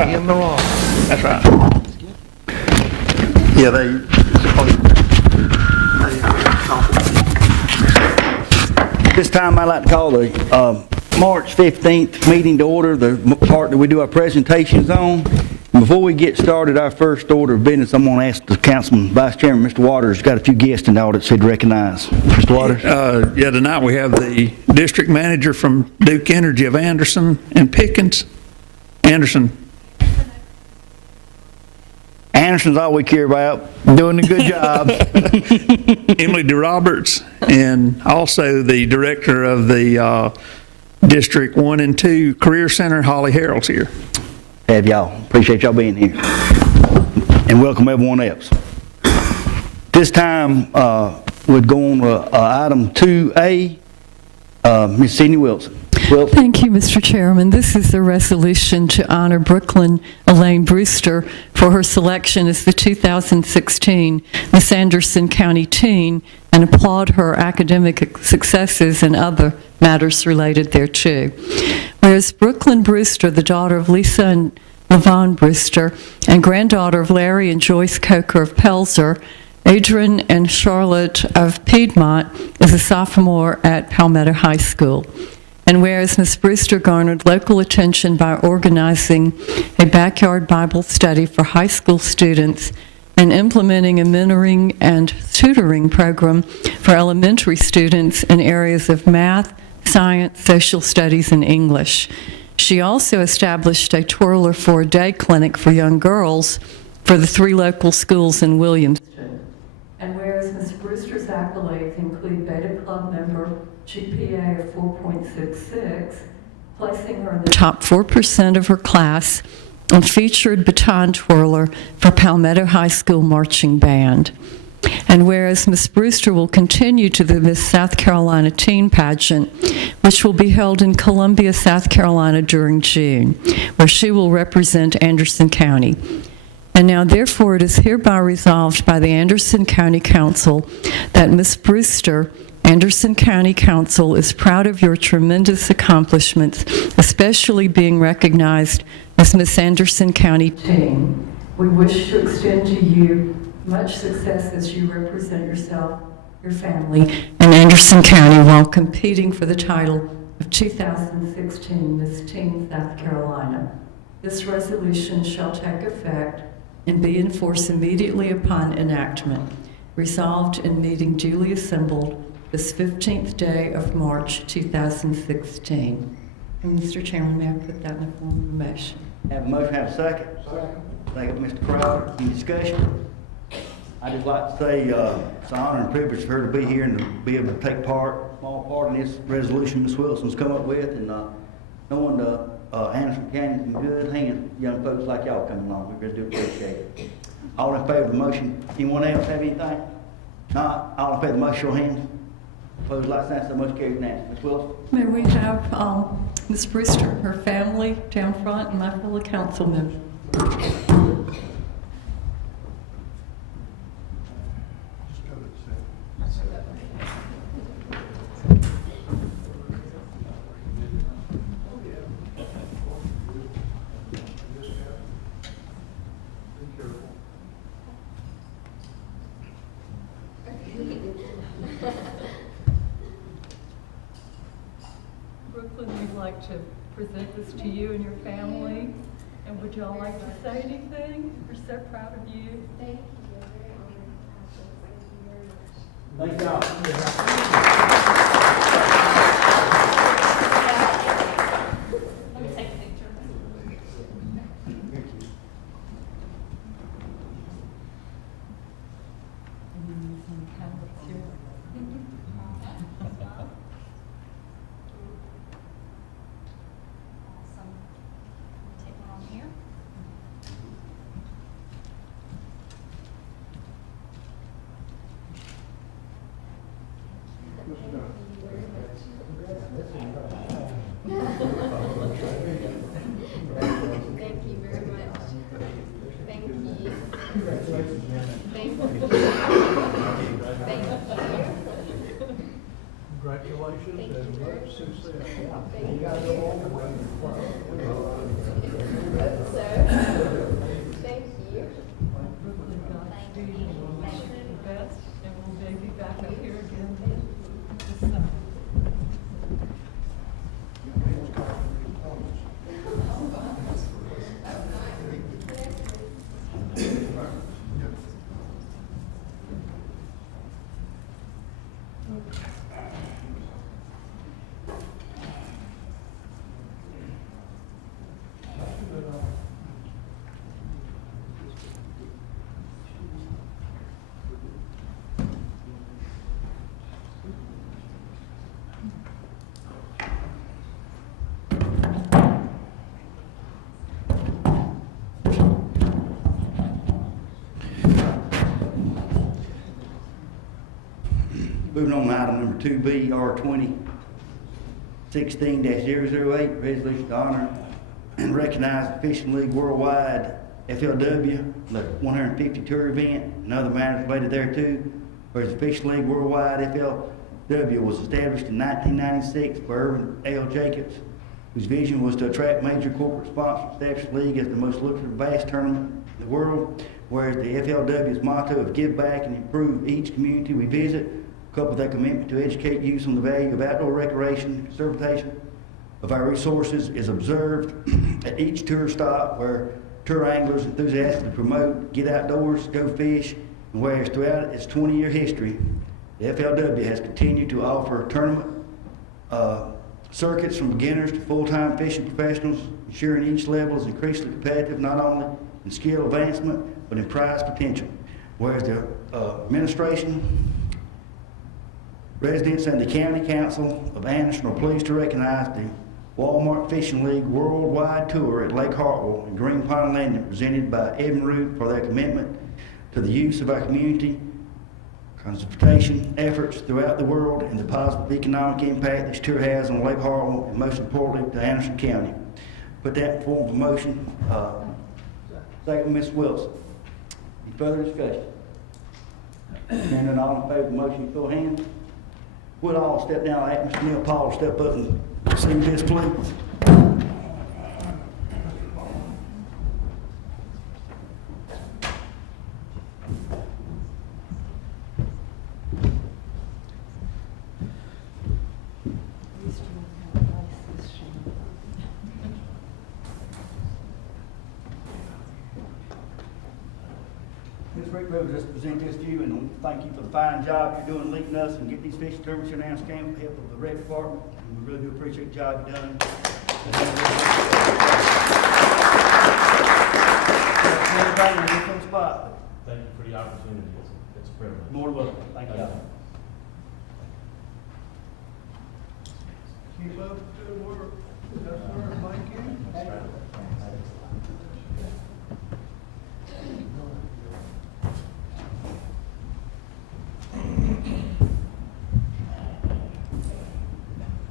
In the law. That's right. Yeah, they. This time I'd like to call the March 15th meeting to order, the part that we do our presentations on. Before we get started, our first order of business, I'm going to ask the Councilman Vice Chairman, Mr. Waters, got a few guests in the audience he'd recognize. Mr. Waters? Yeah, tonight we have the district manager from Duke Energy of Anderson and Pickens. Anderson's all we care about, doing a good job. Emily DeRoberts, and also the director of the District 1 and 2 Career Center, Holly Harrell's here. Have y'all. Appreciate y'all being here. And welcome everyone else. This time, we'd go on to item 2A, Ms. Sidney Wilson. Thank you, Mr. Chairman. This is a resolution to honor Brooklyn Elaine Brewster for her selection as the 2016 Miss Anderson County Teen and applaud her academic successes and other matters related thereto. Whereas Brooklyn Brewster, the daughter of Lisa and Levon Brewster, and granddaughter of Larry and Joyce Coker of Pelzer, Adrian and Charlotte of Piedmont is a sophomore at Palmetto High School. And whereas Ms. Brewster garnered local attention by organizing a backyard Bible study for high school students and implementing a mentoring and tutoring program for elementary students in areas of math, science, social studies, and English. She also established a twirler for a day clinic for young girls for the 3 local schools in Williamston. And whereas Ms. Brewster's accolades include Beta Club member, GPA of 4.66, placing her in the top 4% of her class, and featured baton twirler for Palmetto High School Marching Band. And whereas Ms. Brewster will continue to the Miss South Carolina Teen Pageant, which will be held in Columbia, South Carolina during June, where she will represent Anderson County. And now, therefore, it is hereby resolved by the Anderson County Council that Ms. Brewster, Anderson County Council, is proud of your tremendous accomplishments, especially being recognized as Miss Anderson County Teen. We wish to extend to you much success as you represent yourself, your family, and Anderson County while competing for the title of 2016 Miss Teen South Carolina. This resolution shall take effect and be in force immediately upon enactment. Resolved in meeting duly assembled this 15th day of March 2016. And Mr. Chairman, may I put that in the form of a motion? Have a motion, have a second? Second, Mr. Crowder. Any discussion? I'd just like to say it's an honor and privilege for her to be here and to be able to take small part in this resolution Ms. Wilson's come up with, and knowing Anderson County's in good hands, young folks like y'all coming along. We really do appreciate it. All in favor of the motion? Anyone else have anything? Not? All in favor of the motion, show hands. Opposed, like sign, so much carried unanimously. Ms. Wilson? May we have Ms. Brewster, her family down front, and my fellow council members. Brooklyn, we'd like to present this to you and your family. And would y'all like to say anything? We're so proud of you. Thank you. Very honored. Thank y'all. Let me take a picture. Awesome. Take one on here. Thank you very much. Thank you. Thank you. Thank you. Congratulations and much success. Thank you. You guys are all So. Moving on to item number 2B, R2016-008, resolution to honor and recognize the Fishing League Worldwide FLW, the 150 tour event, and other matters related thereto. Whereas the Fishing League Worldwide FLW was established in 1996 by Irvin L. Jacobs, whose vision was to attract major corporate sponsors, establish the league as the most lucrative bass tournament in the world. Whereas the FLW's motto of give back and improve each community we visit, coupled with their commitment to educate youth on the value of outdoor recreation and conservation of our resources, is observed at each tour stop where tour anglers enthusiastically promote get outdoors, go fish, and whereas throughout its 20-year history, the FLW has continued to offer tournament circuits from beginners to full-time fishing professionals, ensuring each level is increasingly competitive not only in skill advancement, but in prize potential. Whereas the administration, residents, and the County Council of Anderson are pleased to recognize the Walmart Fishing League Worldwide Tour at Lake Hartwell and Green Pond Landing, presented by Evan Root, for their commitment to the use of our community conservation efforts throughout the world and the positive economic impact this tour has on Lake Hartwell and most importantly to Anderson County. Put that in form of a motion. Second, Ms. Wilson. Any further discussion? Hearing none, all in favor of the motion, show of hands. Would all step down, ask Mr. Neil Paul to step up and see this, please. Ms. Rick Rose, just present this to you and thank you for the fine job you're doing leading us and getting these fishing tournaments in Anderson County with the help of the rec department. And we really do appreciate the job you've done. Everybody on the spot. Thank you for the opportunity. It's a privilege. More than welcome. Thank you. Keep up the good work. That's where, thank you.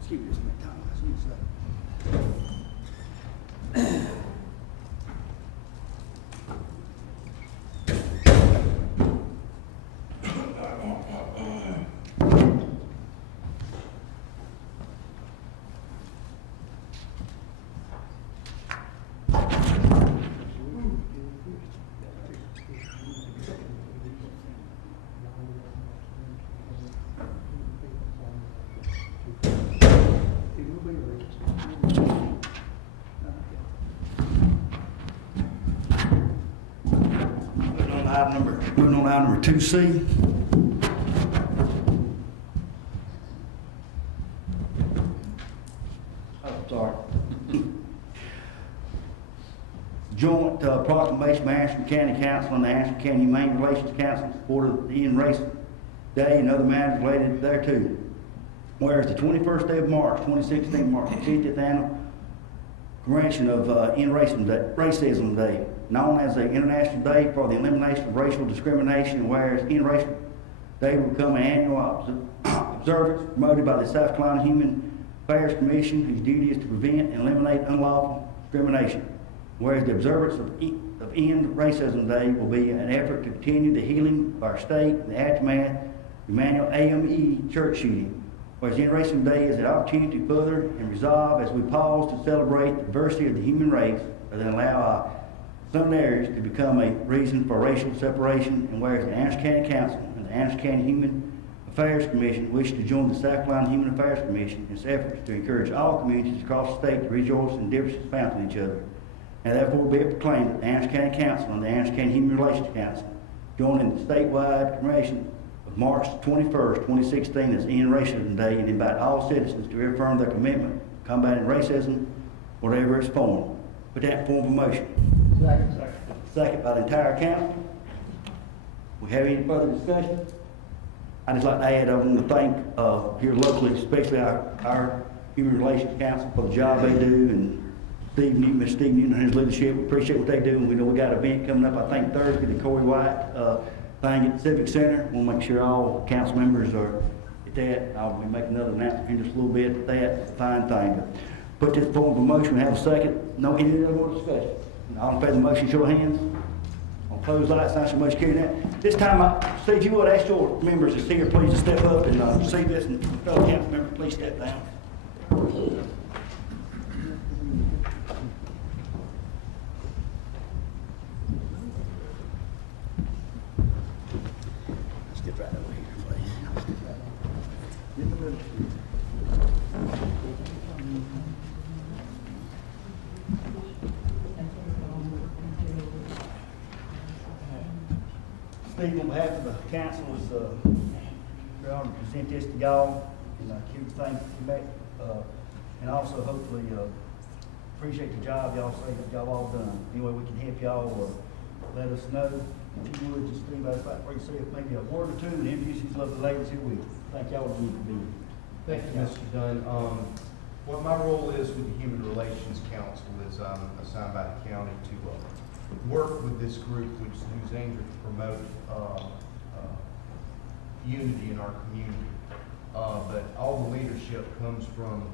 Excuse me, Mr. Thomas. I should say. Moving on to item number 2C. Oh, sorry. Joint proclamation by Anderson County Council and the Anderson County Humane Relations Council in support of the End Race Day and other matters related thereto. Whereas the 21st day of March, 2016 marks the 50th annual commemoration of End Racism Day, known as the International Day for the Elimination of Racial Discrimination, whereas End Race Day will become an annual observance promoted by the South Carolina Human Affairs Commission, whose duty is to prevent and eliminate unlawful discrimination. Whereas the observance of End Racism Day will be an effort to continue the healing of our state in the aftermath of the Emmanuel AME church shooting. Whereas End Racism Day is an opportunity to further and resolve as we pause to celebrate the diversity of the human race, rather than allow our similarities to become a reason for racial separation. And whereas the Anderson County Council and the Anderson County Human Affairs Commission wish to join the South Carolina Human Affairs Commission in its efforts to encourage all communities across the state to rejoice in differences found in each other. And therefore be it proclaimed that the Anderson County Council and the Anderson County Human Relations Council join in the statewide commemoration of March 21st, 2016 as End Racism Day, and invite all citizens to reaffirm their commitment to combating racism, whatever its form. Put that in form of a motion. Second by the entire council. We have any further discussion? I'd just like to add, I want to thank here locally, especially our Human Relations Council for the job they do, and Mr. Steve Newton and his leadership. We appreciate what they do, and we know we got an event coming up, I think Thursday, the Corey White thing at the Civic Center. We'll make sure all council members are at that. I'll be making another announcement in just a little bit at that, fine thing. Put this form of a motion, we have a second. No, any other more discussion? All in favor of the motion, show of hands. On closed lights, not so much carried that. This time, Steve, if you would ask your members that's here, please to step up and receive this, and fellow council members, please step down. Step right over here, please. Steve, on behalf of the council, is we're honored to present this to y'all, and keep everything back, and also hopefully appreciate the job y'all say that y'all all done. Any way we can help y'all, let us know. If you would, just Steve, I'd like for you to say maybe a word or two and introduce these lovely ladies here with you. Thank y'all for being here. Thank you, Mr. Dunn. What my role is with the Human Relations Council is I'm assigned by the county to work with this group, whose aim is to promote unity in our community. But all the leadership comes from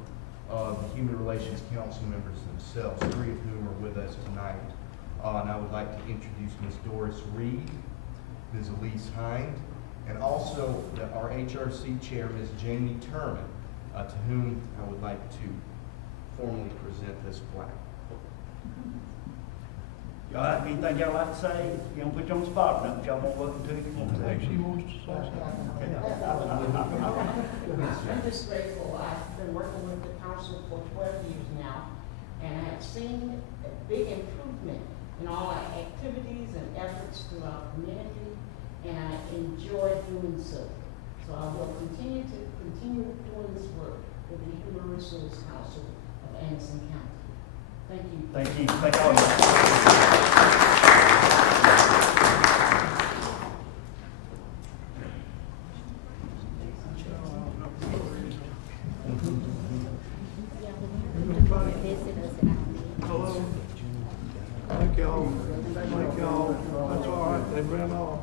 the Human Relations Council members themselves, 3 of whom are with us tonight. And I would like to introduce Ms. Doris Reed, Ms. Elise Hind, and also our HRC chair, Ms. Jamie Turman, to whom I would like to formally present this plaque. Y'all have anything y'all like to say? You don't put you on the spot, but y'all want welcome to it. I think she wants to say something. I'm just grateful. I've been working with the council for 12 years now, and I have seen a big improvement in all our activities and efforts through our community, and I enjoy doing so. So I will continue doing this work with the Human Resource Council of Anderson County. Thank you. Thank you. Thank all of you. Hello. Thank y'all. Thank y'all. That's all right. They ran off.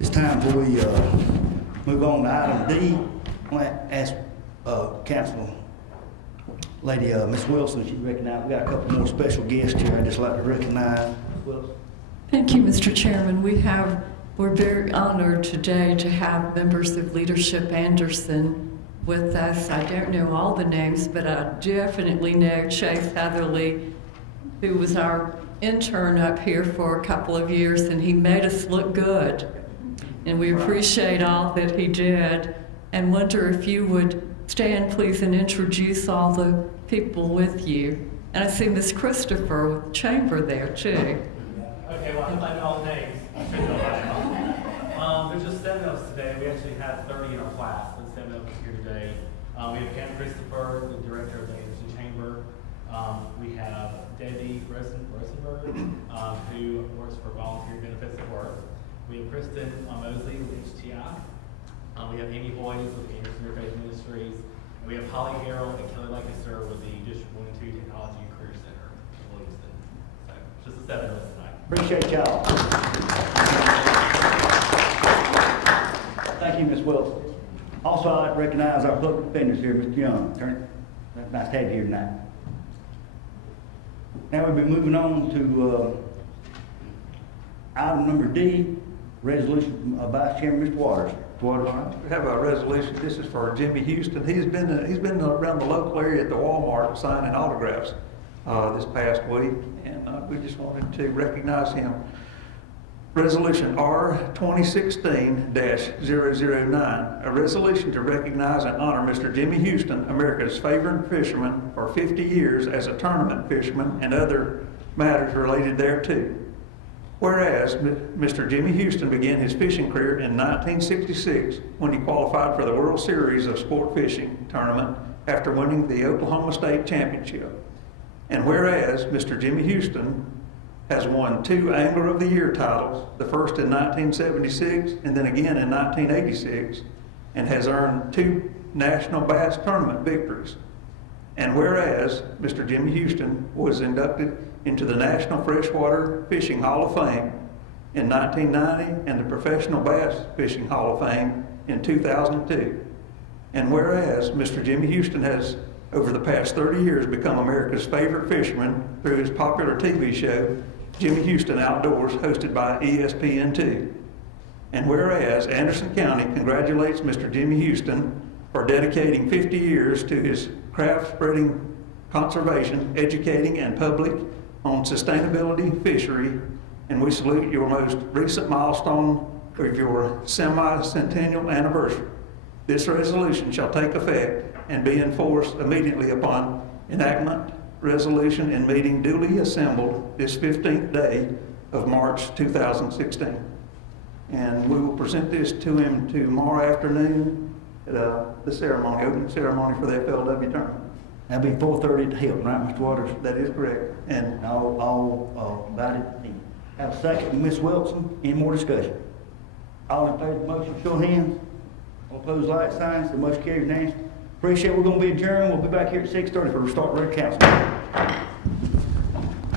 It's time before we move on to item D. I want to ask Council Lady Ms. Wilson, if she recognize, we got a couple more special guests here I'd just like to recognize. Ms. Wilson. Thank you, Mr. Chairman. We're very honored today to have members of Leadership Anderson with us. I don't know all the names, but I definitely know Chase Heatherly, who was our intern up here for a couple of years, and he made us look good. And we appreciate all that he did, and wonder if you would stand, please, and introduce all the people with you. And I see Miss Christopher with Chamber there, too. Okay, well, I know all the names. There's just 7 of us today. We actually have 30 in our class, and 7 of us here today. We have Pam Christopher, the director of the Anderson Chamber. We have Debbie Rosenberg, who works for Volunteer Benefits at Work. We have Kristen Mosley with HTI. We have Amy Boyd with Anderson Interfaith Ministries. And we have Holly Harrell and Kelly Lancaster with the District 1 and 2 Technology and Career Center in Williamston. So, just the 7 of us tonight. Appreciate y'all. Thank you, Ms. Wilson. Also, I'd like to recognize our public defenders here, Mr. Young. Nice to have you here tonight. Now we'll be moving on to item number D, resolution by Vice Chairman Mr. Waters. Waters. We have a resolution. This is for Jimmy Houston. He's been around the local area at the Walmart signing autographs this past week, and we just wanted to recognize him. Resolution R 2016-009, a resolution to recognize and honor Mr. Jimmy Houston, America's favorite fisherman, for 50 years as a tournament fisherman and other matters related thereto. Whereas Mr. Jimmy Houston began his fishing career in 1966 when he qualified for the World Series of Sport Fishing Tournament after winning the Oklahoma State Championship. And whereas Mr. Jimmy Houston has won 2 Angler of the Year titles, the first in 1976 and then again in 1986, and has earned 2 National Bass Tournament victories. And whereas Mr. Jimmy Houston was inducted into the National Freshwater Fishing Hall of Fame in 1990 and the Professional Bass Fishing Hall of Fame in 2002. And whereas Mr. Jimmy Houston has, over the past 30 years, become America's favorite fisherman through his popular TV show, Jimmy Houston Outdoors, hosted by ESPN2. And whereas Anderson County congratulates Mr. Jimmy Houston for dedicating 50 years to his craft spreading conservation, educating, and public on sustainability fishery, and we salute your most recent milestone of your semi-centennial anniversary. This resolution shall take effect and be enforced immediately upon enactment, resolution, and meeting duly assembled this 15th day of March 2016. And we will present this to him tomorrow afternoon at the ceremony, opening ceremony for the FLW tournament. That'll be 4:30 at the Hilton, right, Mr. Waters? That is correct. And all about it. Have a second, Ms. Wilson. Any more discussion? All in favor of the motion, show of hands. All opposed, like signs. The motion carries unanimously. Appreciate it. We're going to be adjourned. We'll be back here at 6:30 for the start of the council.